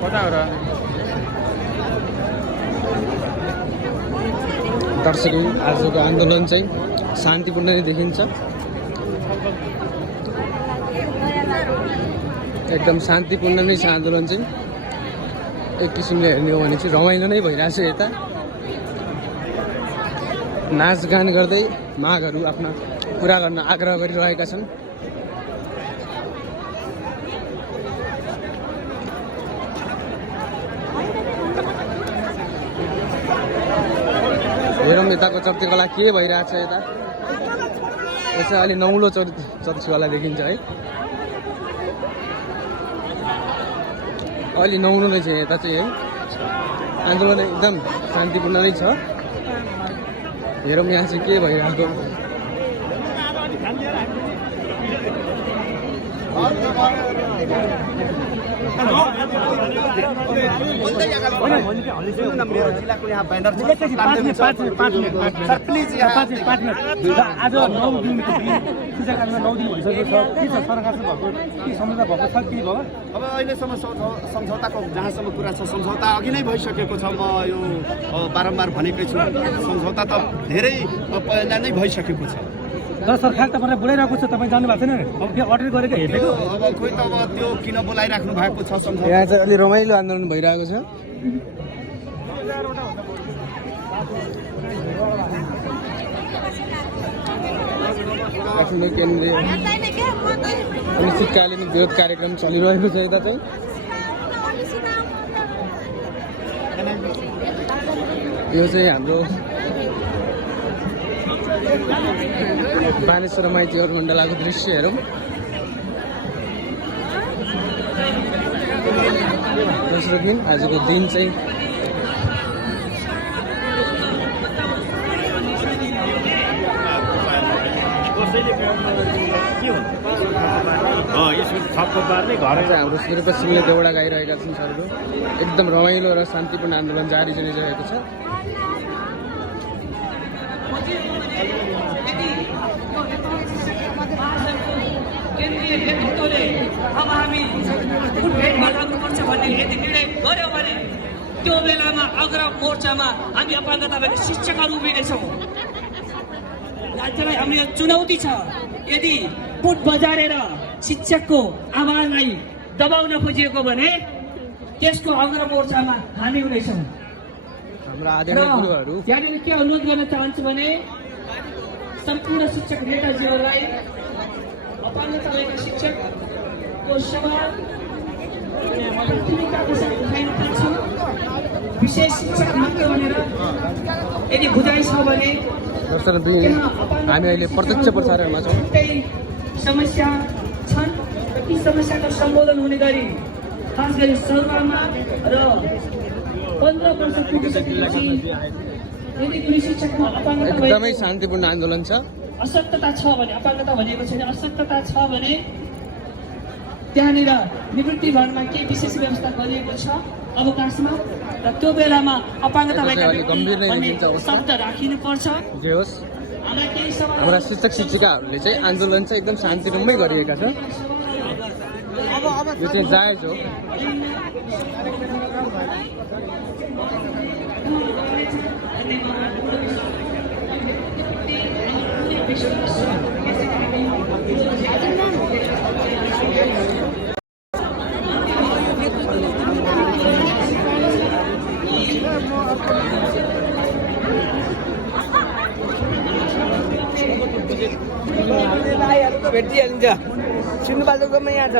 कता हो र दर्शकहरू आजको आन्दोलन चाहिँ शान्तिपूर्ण नै देखिन्छ एकदम शान्तिपूर्ण नै छ आन्दोलन चाहिँ एक किसिमले हेर्ने हो भने चाहिँ रमाइलो नै भइरहेछ यता नाचगान गर्दै मागहरू आफ्ना पुरा गर्न आग्रह गरिरहेका छन् हेरौँ यताको चर्चकला के भइरहेछ यता यसै अलि नौलो चर्चकला देखिन्छ है अलि नौलो नै छ यता चाहिँ है आन्दोलन एकदम शान्तिपूर्ण नै छ हेरौँ यहाँ चाहिँ के भइरहेको अब अहिलेसम्म सम्झौताको जहाँसम्म कुरा छ सम्झौता अघि नै भइसकेको छ म यो बारम्बार भनेकै छु सम्झौता त धेरै पहिला नै भइसकेको छ तर सरकार तपाईँलाई बोलाइरहेको छ तपाईँ जानु भएको छैन अब त्यो अर्डर गरेको हेरेको अब खोइ त अब त्यो किन बोलाइराख्नु भएको छ सम्झौता यहाँ चाहिँ अलि रमाइलो आन्दोलन भइरहेको छ काठमाडौँ केन्द्रीय अनिश्चितकालीन विरोध कार्यक्रम चलिरहेको छ यता चाहिँ यो चाहिँ हाम्रो बालेश्वर माइती मण्डलाको दृश्य हेरौँ दोस्रो दिन आजको दिन चाहिँ हाम्रो सुरपश्चिमले देउडा गाइरहेका छन् सरहरू एकदम रमाइलो र शान्तिपूर्ण आन्दोलन जारी चलिरहेको छ केन्द्रीय नेतृत्वले अब हामी भेटमा लाग्नुपर्छ भन्ने यदि निर्णय गर्यो भने त्यो बेलामा अग्र मोर्चामा हामी अपाङ्गता भएको शिक्षकहरू उभिनेछौँ राज्यलाई हाम्रो चुनौती छ यदि पुट बजारेर शिक्षकको आवाजलाई दबाउन खोजिएको भने त्यसको अग्र मोर्चामा हामी हुनेछौँ त्यहाँनिर के अनुरोध गर्न चाहन्छु भने सम्पूर्ण शिक्षक नेताजीहरूलाई अपाङ्गता भएको शिक्षकको सवाल प्राथमिकताको साथ उठाइनुपर्छ विशेष शिक्षक मात्र भनेर यदि बुझाइ छ भने हामी अहिले प्रत्यक्ष प्रसारणमा छौँ समस्या छन् ती समस्याको सम्बोधन हुने गरी खास गरी सदनमा र 15 वर्ष पुगिसकेपछि यदि कुनै शिक्षकमा अपाङ्गता एकदमै शान्तिपूर्ण आन्दोलन छ अशक्तता छ भने अपाङ्गता भनेको छैन अशक्तता छ भने त्यहाँनिर निवृत्ति भवनमा के विशेष व्यवस्था गरिएको छ अवकाशमा र त्यो बेलामा अपाङ्गता भएका शब्द राखिनुपर्छ जे होस् हाम्रा शिक्षक शिक्षिकाहरूले चाहिँ आन्दोलन चाहिँ एकदम शान्तिपूर्णमै गरिएका छ यो चाहिँ जायज हो भेटिहालिन्छ सिन्धुपाल्चोकमा यहाँ छ